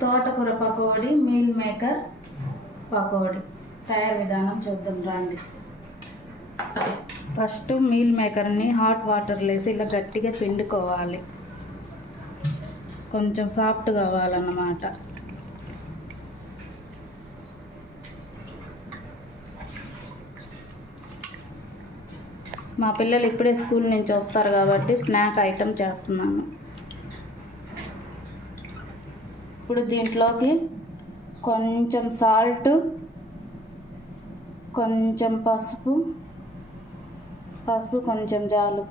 తోటకూర pakodi, meal maker pakodi తయారు విధానం చూద్దాం రండి. ఫస్ట్ మీల్ మేకర్ని హాట్ వాటర్లో వేసి ఇలా గట్టిగా పిండుకోవాలి. కొంచెం సాఫ్ట్ కావాలన్నమాట. మా పిల్లలు ఇప్పుడే స్కూల్ నుంచి వస్తారు కాబట్టి స్నాక్ ఐటెం చేస్తున్నాను. ఇప్పుడు దీంట్లోకి కొంచెం సాల్ట్, కొంచెం పసుపు కొంచెం చాలు,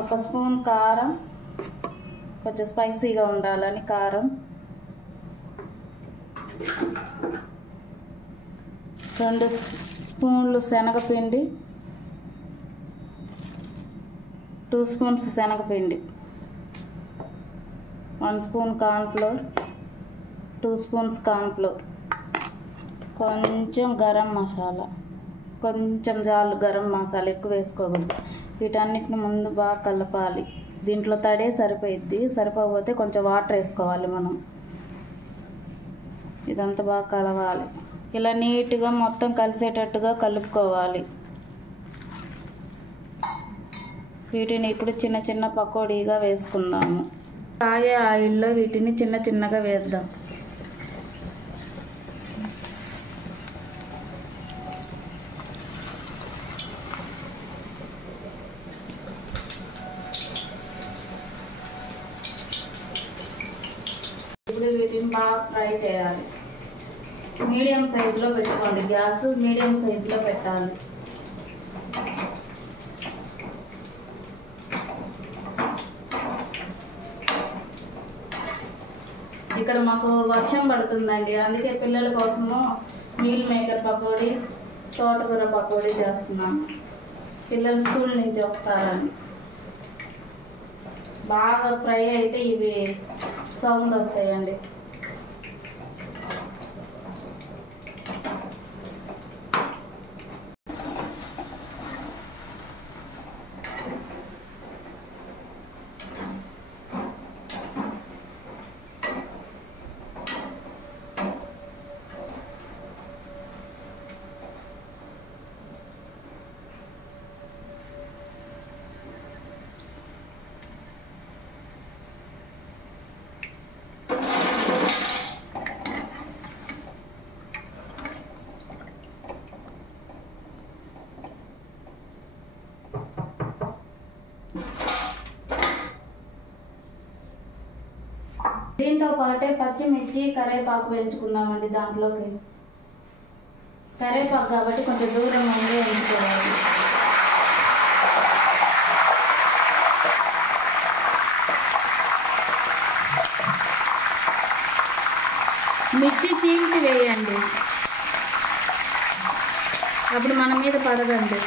1 స్పూన్ కారం, కొంచెం స్పైసీగా ఉండాలని కారం, 2 స్పూన్లు శనగపిండి, 2 స్పూన్స్ శనగపిండి, 1 స్పూన్ కార్న్ఫ్లోర్, 2 స్పూన్స్ కార్న్ఫ్లోర్, కొంచెం గరం మసాలా, కొంచెం చాలు గరం మసాలా, ఎక్కువ వేసుకోకూడదు. వీటన్నిటిని ముందు బాగా కలపాలి. దీంట్లో తడే సరిపోయిద్ది, సరిపోతే కొంచెం వాటర్ వేసుకోవాలి మనం. ఇదంతా బాగా కలవాలి. ఇలా నీట్గా మొత్తం కలిసేటట్టుగా కలుపుకోవాలి. వీటిని ఇప్పుడు చిన్న చిన్న పకోడీగా వేసుకుందాము. కాగే ఆయిల్లో వీటిని చిన్న చిన్నగా వేద్దాం. ఇప్పుడు వీటిని బాగా ఫ్రై చేయాలి. మీడియం సైజులో పెట్టుకోండి. గ్యాస్ మీడియం సైజులో పెట్టాలి. ఇక్కడ మాకు వర్షం పడుతుందండి, అందుకే పిల్లల కోసము మీల్ మేకర్ పకోడీ, తోటకూర పకోడీ చేస్తున్నాము. పిల్లలు స్కూల్ నుంచి వస్తారని. బాగా ఫ్రై అయితే ఇవి సౌండ్ వస్తాయండి. దీంతో పాటే పచ్చిమిర్చి, కరివేపాకు వేయించుకుందామండి. దాంట్లోకి కరివేపాకు కాబట్టి కొంచెం దూరం ఉండి వేయించుకోవాలి. మిర్చి చీల్చి వేయండి, అప్పుడు మన మీద పడదండి.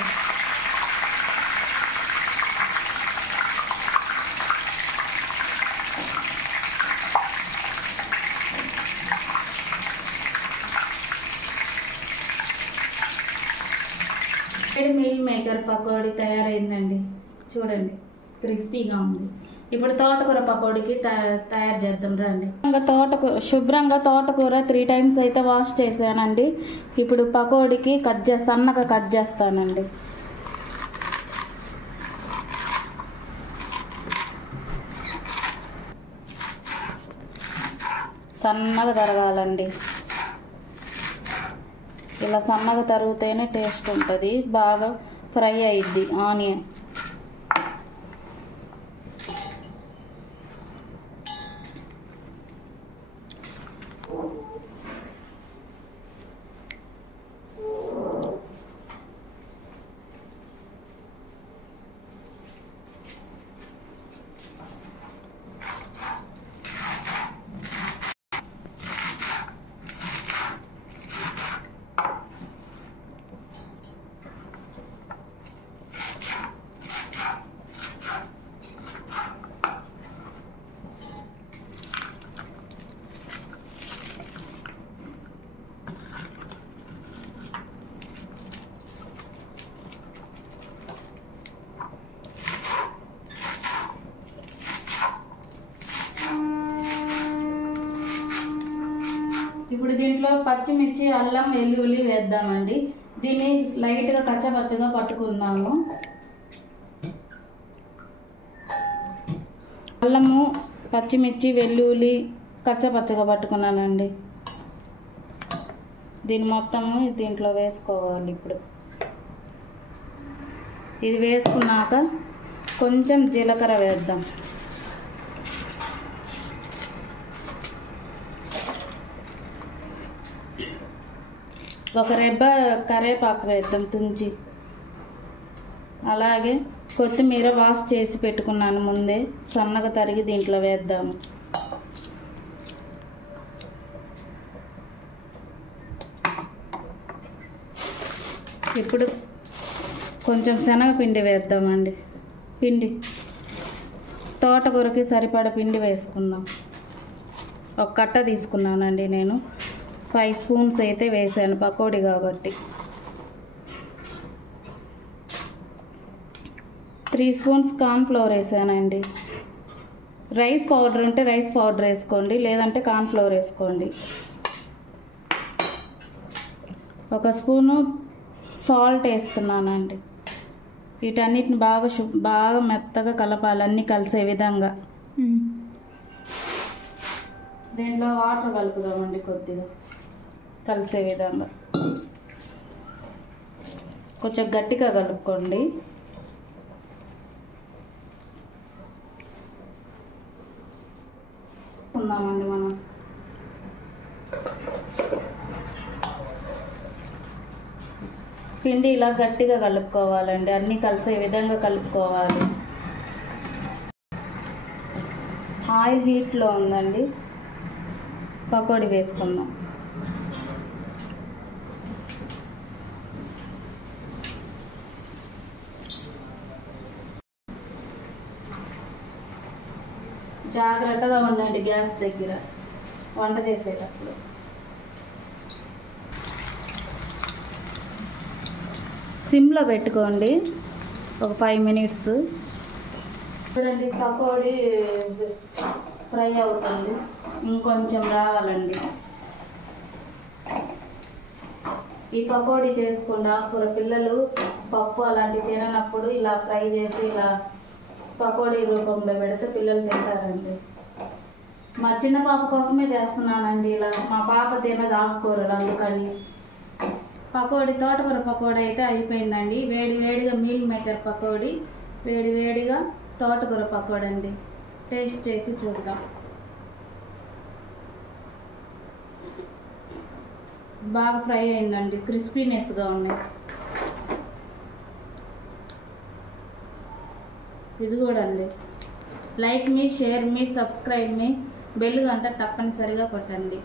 మీల్ మేకర్ పకోడీ తయారైందండి. చూడండి, క్రిస్పీగా ఉంది. ఇప్పుడు తోటకూర పకోడీకి తయారు చేద్దాం రండి. శుభ్రంగా తోటకూర 3 టైమ్స్ అయితే వాష్ చేశానండి. ఇప్పుడు పకోడీకి సన్నగా కట్ చేస్తానండి. సన్నగా తరగాలండి. ఇలా సన్నగా తరుగుతేనే టేస్ట్ ఉంటుంది, బాగా ఫ్రై అయ్యిద్ది ఆనియన్. ఇప్పుడు దీంట్లో పచ్చిమిర్చి, అల్లం, వెల్లుల్లి వేద్దామండి. దీన్ని లైట్గా కచ్చపచ్చగా పట్టుకుందాము. అల్లము, పచ్చిమిర్చి, వెల్లుల్లి కచ్చపచ్చగా పట్టుకున్నానండి. దీన్ని మొత్తము దీంట్లో వేసుకోవాలి. ఇప్పుడు ఇది వేసుకున్నాక కొంచెం జీలకర్ర వేద్దాం. ఒక రెబ్బ కరివేపాకు వేద్దాం తుంచి. అలాగే కొత్తిమీర వాష్ చేసి పెట్టుకున్నాను ముందే, సన్నగా తరిగి దీంట్లో వేద్దాము. ఇప్పుడు కొంచెం శనగపిండి వేద్దామండి. పిండి తోటకూరకి సరిపడా పిండి వేసుకుందాం. ఒక కట్ట తీసుకున్నానండి నేను. 5 స్పూన్స్ అయితే వేసాను పకోడీ కాబట్టి. 3 స్పూన్స్ కార్న్ఫ్లోర్ వేసానండి. రైస్ పౌడర్ ఉంటే రైస్ పౌడర్ వేసుకోండి, లేదంటే కార్న్ఫ్లోర్ వేసుకోండి. 1 స్పూను సాల్ట్ వేస్తున్నానండి. వీటన్నిటిని బాగా మెత్తగా కలపాలి, అన్నీ కలిసే విధంగా. దీంట్లో వాటర్ కలుపుదామండి, కొద్దిగా కలిసే విధంగా. కొంచెం గట్టిగా కలుపుకోండి. ఉందామండి మనం. పిండి ఇలా గట్టిగా కలుపుకోవాలండి, అన్నీ కలిసే విధంగా కలుపుకోవాలి. ఆయిల్ హీట్లో ఉందండి, పకోడీ వేసుకుందాం. జాగ్రత్తగా ఉండండి గ్యాస్ దగ్గర వంట చేసేటప్పుడు. సిమ్లో పెట్టుకోండి ఒక 5 మినిట్స్. చూడండి పకోడీ ఫ్రై అవుతుంది, ఇంకొంచెం రావాలండి. ఈ పకోడీ చేసుకుండా పిల్లలు పప్పు అలాంటివి తిననప్పుడు ఇలా ఫ్రై చేసి ఇలా పకోడీ రూపంలో పెడితే పిల్లలు తింటారండి. మా చిన్న పాప కోసమే చేస్తున్నానండి ఇలా. మా పాప తినదు ఆకుకూరలు, అందుకని. పకోడీ, తోటకూర పకోడీ అయితే అయిపోయిందండి. వేడిగా మీల్ మేకర్ పకోడీ, వేడిగా తోటకూర పకోడీ అండి. టేస్ట్ చేసి చూద్దాం. బాగా ఫ్రై అయిందండి, క్రిస్పీనెస్గా ఉన్నాయి. ఇది కూడా అండి. లైక్ మీ, షేర్ మీ, సబ్స్క్రైబ్ మీ, బెల్ గంట తప్పనిసరిగా కొట్టండి.